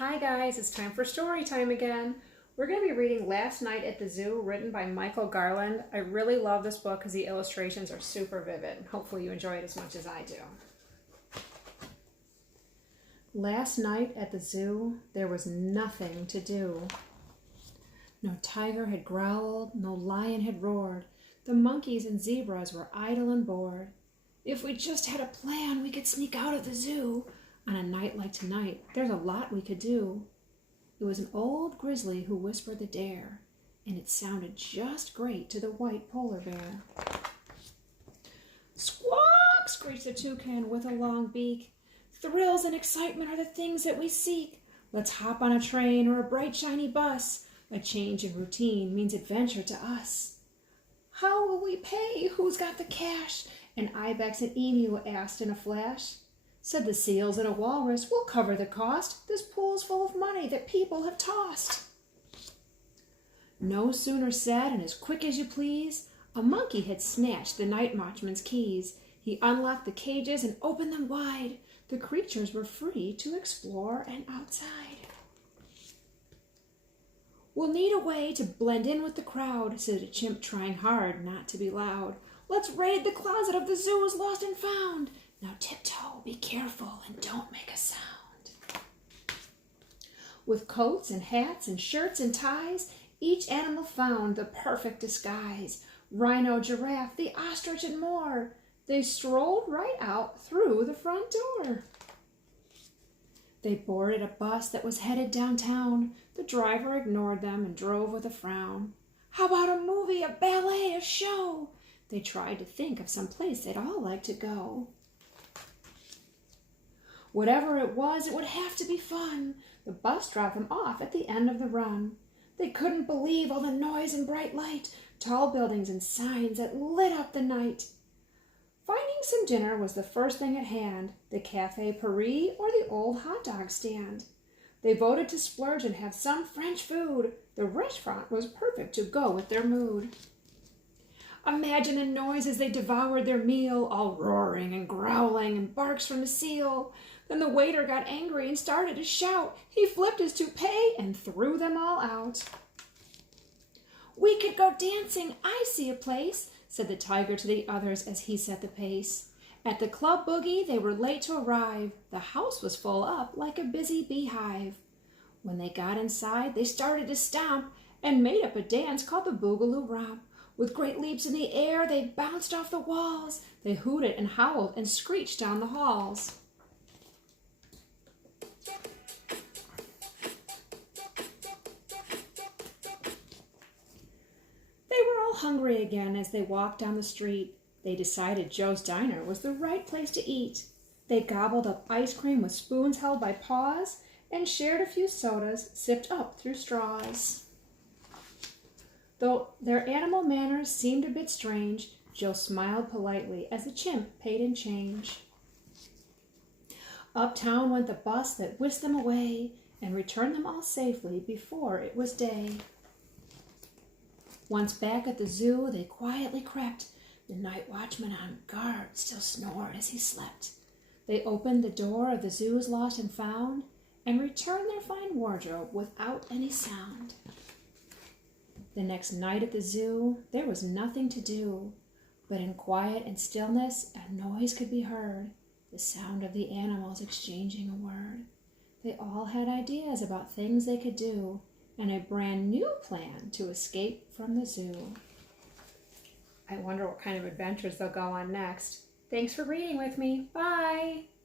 Hi guys, it's time for story time again. We're going to be reading Last Night at the Zoo, written by Garland. I really love this book because the illustrations are super vivid. Hopefully you enjoy it as much as I do. Last night at the zoo, there was nothing to do. No tiger had growled, no lion had roared. The monkeys and zebras were idle and bored. If we just had a plan, we could sneak out of the zoo. On a night like tonight, there's a lot we could do. It was an old grizzly who whispered the dare, and it sounded just great to the white polar bear. Squawk! Screeched the toucan with a long beak. Thrills and excitement are the things that we seek. Let's hop on a train or a bright shiny bus. A change in routine means adventure to us. How will we pay? Who's got the cash? An ibex and emu asked in a flash. Said the seals and a walrus, we'll cover the cost. This pool's full of money that people have tossed. No sooner said, and as quick as you please, a monkey had snatched the night watchman's keys. He unlocked the cages and opened them wide. The creatures were free to explore and outside. We'll need a way to blend in with the crowd, said a chimp trying hard not to be loud. Let's raid the closet of the zoo's lost and found. Now tiptoe, be careful, and don't make a sound. With coats and hats and shirts and ties, each animal found the perfect disguise. Rhino, giraffe, the ostrich, and more. They strolled right out through the front door. They boarded a bus that was headed downtown. The driver ignored them and drove with a frown. How about a movie, a ballet, a show? They tried to think of some place they'd all like to go. Whatever it would have to be fun. The bus dropped them off at the end of the run. They couldn't believe all the noise and bright light, tall buildings and signs that lit up the night. Finding some dinner was the first thing at hand, the Café Paris or the old hot dog stand. They voted to splurge and have some French food. The restaurant was perfect to go with their mood. Imagine the noise as they devoured their meal, all roaring and growling and barks from the seal. Then the waiter got angry and started to shout. He flipped his toupee and threw them all out. We could go dancing, I see a place, said the tiger to the others as he set the pace. At the club boogie, they were late to arrive. The house was full up like a busy beehive. When they got inside, they started to stomp and made up a dance called the Boogaloo Romp. With great leaps in the air, they bounced off the walls. They hooted and howled and screeched down the halls. They were all hungry again as they walked down the street. They decided Joe's Diner was the right place to eat. They gobbled up ice cream with spoons held by paws and shared a few sodas sipped up through straws. Though their animal manners seemed a bit strange, Joe smiled politely as the chimp paid in change. Uptown went the bus that whisked them away and returned them all safely before it was day. Once back at the zoo, they quietly crept. The night watchman on guard still snored as he slept. They opened the door of the zoo's lost and found and returned their fine wardrobe without any sound. The next night at the zoo, there was nothing to do, but in quiet and stillness, a noise could be heard, the sound of the animals exchanging a word. They all had ideas about things they could do, and a brand new plan to escape from the zoo. I wonder what kind of adventures they'll go on next. Thanks for reading with me. Bye!